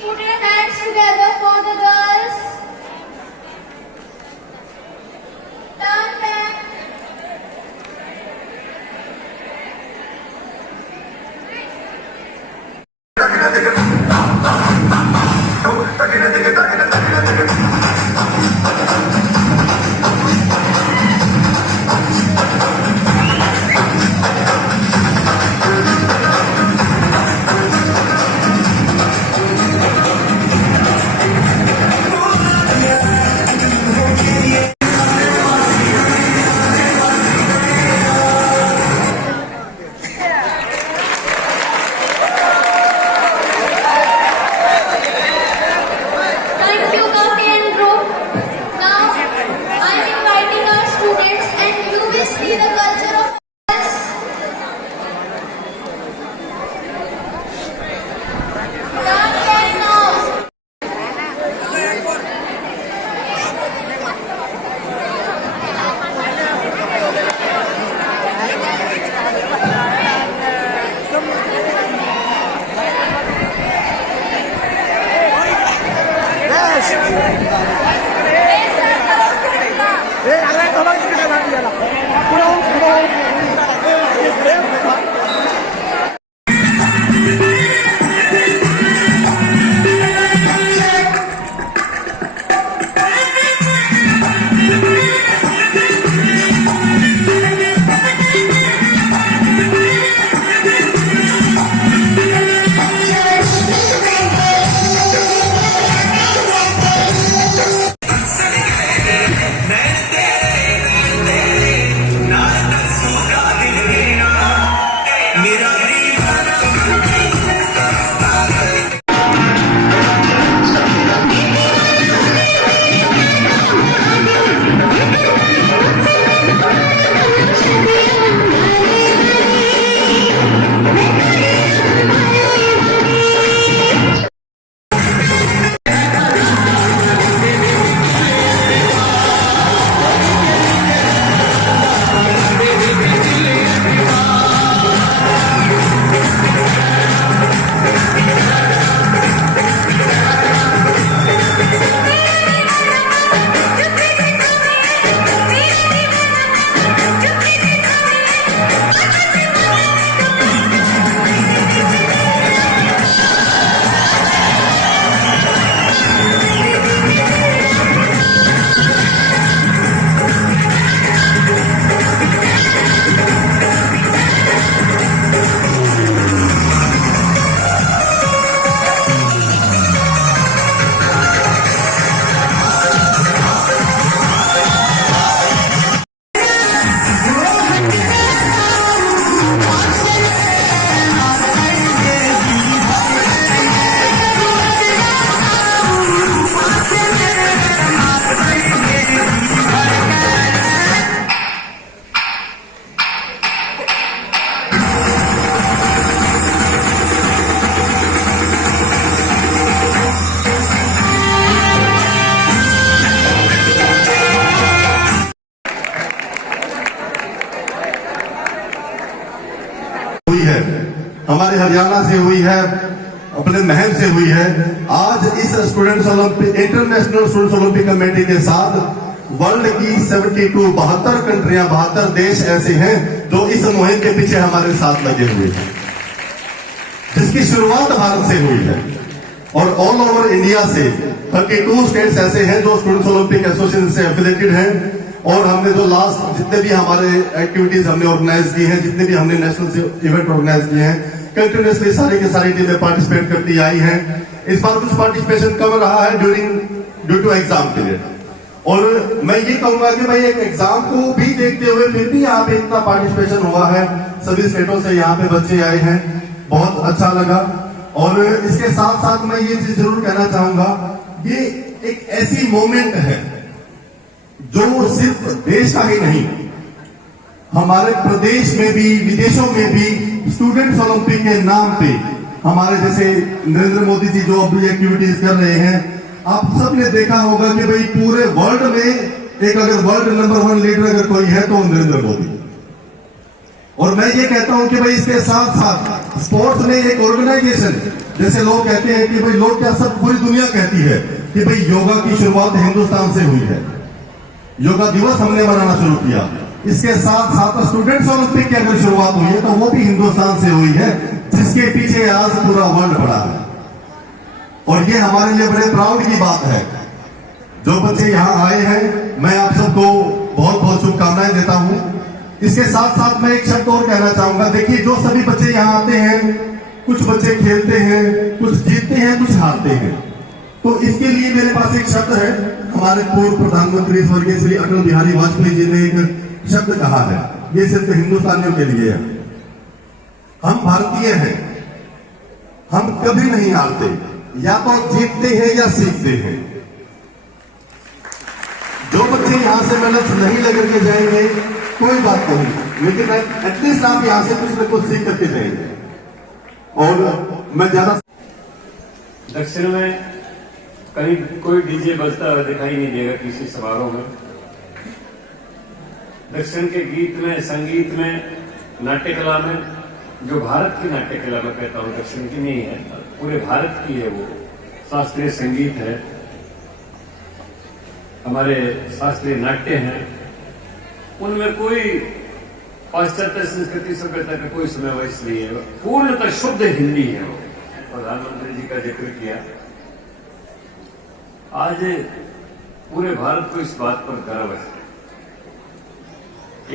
put your hands together for the girls. Turn back. हुई है, हमारे हरियाणा से हुई है, अपने महम से हुई है। आज इस students Olympic international students Olympic committee के साथ वर्ल्ड की 72 कंट्रियां 72 देश ऐसे हैं जो इस मुहिम के पीछे हमारे साथ लगे हुए हैं, जिसकी शुरुआत भारत से हुई है। और ऑल ओवर इंडिया से 32 स्टेट्स ऐसे हैं जो स्टूडेंट्स ओलंपिक एसोसिएशन से एफिलेटेड हैं। और हमने जो लास्ट जितने भी हमारे एक्टिविटीज हमने ऑर्गेनाइज की हैं, जितने भी हमने नेशनल इवेंट ऑर्गेनाइज किए हैं, कंटिन्यूसली सारी की सारी टीमें पार्टिसिपेट करती आई हैं। इस बार कुछ पार्टिसिपेशन कम रहा है ड्यू टू एग्जाम पीरियड। और मैं ये कहूंगा कि भाई एक एग्जाम को भी देखते हुए फिर भी यहाँ पे इतना पार्टिसिपेशन हुआ है, सभी स्टेटों से यहाँ पे बच्चे आए हैं, बहुत अच्छा लगा। और इसके साथ साथ मैं ये चीज जरूर कहना चाहूंगा, ये एक ऐसी मोमेंट है जो सिर्फ देश का ही नहीं, हमारे प्रदेश में भी विदेशों में भी स्टूडेंट्स ओलंपिक के नाम पे हमारे जैसे नरेंद्र मोदी जी जो अभी एक्टिविटीज कर रहे हैं, आप सबने देखा होगा कि भाई पूरे वर्ल्ड में एक अगर वर्ल्ड नंबर 1 लीडर अगर कोई है तो नरेंद्र मोदी। और मैं ये कहता हूं कि भाई इसके साथ साथ स्पोर्ट्स में एक ऑर्गेनाइजेशन, जैसे लोग कहते हैं कि भाई लोग क्या, सब पूरी दुनिया कहती है कि भाई योगा की शुरुआत हिंदुस्तान से हुई है, योगा दिवस हमने मनाना शुरू किया। इसके साथ साथ स्टूडेंट्स ओलंपिक की अगर शुरुआत हुई है तो वो भी हिंदुस्तान से हुई है, जिसके पीछे आज पूरा वर्ल्ड खड़ा है। और ये हमारे लिए बड़े प्राउड की बात है। जो बच्चे यहाँ आए हैं, मैं आप सबको बहुत बहुत शुभकामनाएं देता हूं। इसके साथ साथ मैं एक शब्द और कहना चाहूंगा। देखिए, जो सभी बच्चे यहाँ आते हैं, कुछ बच्चे खेलते हैं, कुछ जीतते हैं, कुछ हारते हैं। तो इसके लिए मेरे पास एक शब्द है। हमारे पूर्व प्रधानमंत्री स्वर्गीय श्री अटल बिहारी वाजपेयी जी ने एक शब्द कहा है, ये सिर्फ हिंदुस्तानियों के लिए है। हम भारतीय हैं, हम कभी नहीं हारते, या तो जीतते हैं या सीखते हैं। जो बच्चे यहां से मेहनत नहीं लेकर के जाएंगे कोई बात नहीं, लेकिन एटलीस्ट आप यहां से कुछ न कुछ सीख करके जाएंगे। और मैं ज्यादा दक्षिण में कहीं कोई डीजे बजता हुआ दिखाई नहीं देगा किसी समारोह में। दक्षिण के गीत में, संगीत में, नाट्य कला में, जो भारत की नाट्य कला मैं कहता हूं दक्षिण की नहीं है, पूरे भारत की है, वो शास्त्रीय संगीत है, हमारे शास्त्रीय नाट्य हैं, उनमें कोई पाश्चात्य संस्कृति सभ्यता का कोई समावेश नहीं है। पूर्णतः शुद्ध हिंदी है। वो प्रधानमंत्री जी का जिक्र किया, आज पूरे भारत को इस बात पर गर्व है।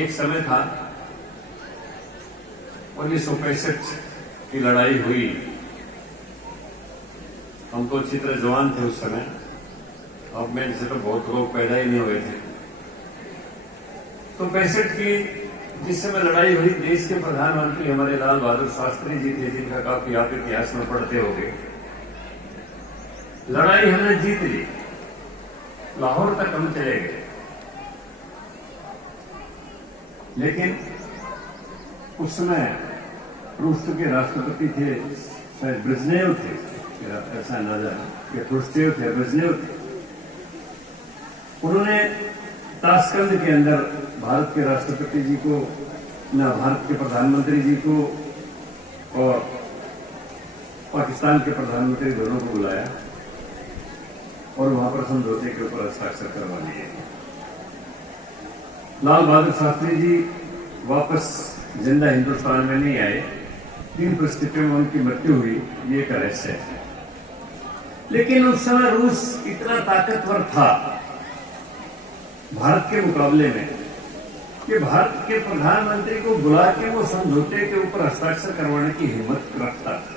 एक समय था 1965 की लड़ाई हुई, हम तो अच्छी तरह जवान थे उस समय, अब मेरे से तो बहुत लोग पैदा ही नहीं हुए थे। तो 65 की जिस समय लड़ाई हुई, देश के प्रधानमंत्री हमारे लाल बहादुर शास्त्री जी थे, जिनका काफी आप इतिहास में पढ़ते होंगे। लड़ाई हमने जीत ली, लाहौर तक हम चले गए, लेकिन उस समय रूस के राष्ट्रपति थे, शायद ब्रेजनेव थे, ऐसा अंदाजा या खुरुश्चेव थे, ब्रेजनेव थे। उन्होंने ताशकंद के अंदर भारत के राष्ट्रपति जी को, भारत के प्रधानमंत्री जी को और पाकिस्तान के प्रधानमंत्री दोनों को बुलाया और वहां पर समझौते के ऊपर हस्ताक्षर करवा लिए। लाल बहादुर शास्त्री जी वापस जिंदा हिंदुस्तान में नहीं आए, 3 परिस्थितियों में उनकी मृत्यु हुई, ये एक रहस्य है। लेकिन उस समय रूस इतना ताकतवर था भारत के मुकाबले में कि भारत के प्रधानमंत्री को बुला के वो समझौते के ऊपर हस्ताक्षर करवाने की हिम्मत रखता था।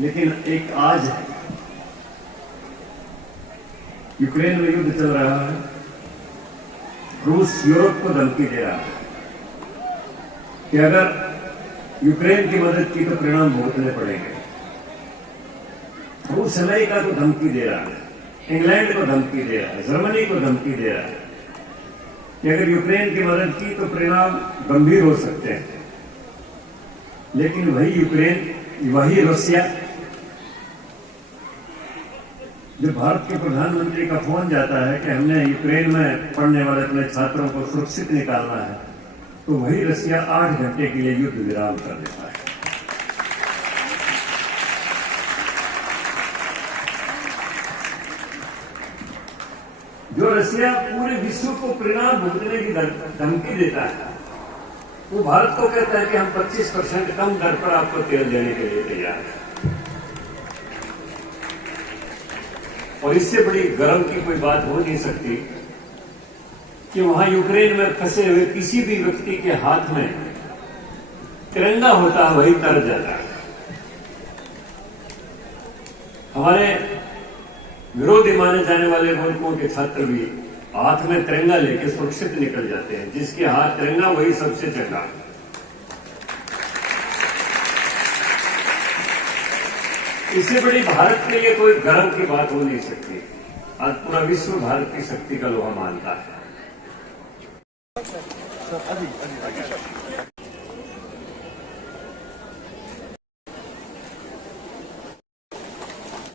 लेकिन एक आज यूक्रेन में युद्ध चल रहा है, रूस यूरोप को धमकी दे रहा है कि अगर यूक्रेन की मदद की तो परिणाम भुगतने पड़ेंगे। रूस अमेरिका को धमकी दे रहा है, इंग्लैंड को धमकी दे रहा है, जर्मनी को धमकी दे रहा है कि अगर यूक्रेन की मदद की तो परिणाम गंभीर हो सकते हैं। लेकिन वही यूक्रेन, वही रसिया, जब भारत के प्रधानमंत्री का फोन जाता है कि हमने यूक्रेन में पढ़ने वाले अपने छात्रों को सुरक्षित निकालना है, तो वही रसिया 8 घंटे के लिए युद्ध विराम कर देता है। जो रसिया पूरे विश्व को परिणाम भुगतने की धमकी देता है, वो भारत को कहता है कि हम 25% कम दर पर आपको तेल देने के लिए तैयार हैं। और इससे बड़ी गर्व की कोई बात हो नहीं सकती कि वहां यूक्रेन में फंसे हुए किसी भी व्यक्ति के हाथ में तिरंगा होता है, वही तर जाता है। हमारे विरोधी माने जाने वाले मुल्कों के छात्र भी हाथ में तिरंगा लेके सुरक्षित निकल जाते हैं। जिसके हाथ तिरंगा वही सबसे चंगा। इससे बड़ी भारत के लिए कोई गर्व की बात हो नहीं सकती। आज पूरा विश्व भारत की शक्ति का लोहा मानता है।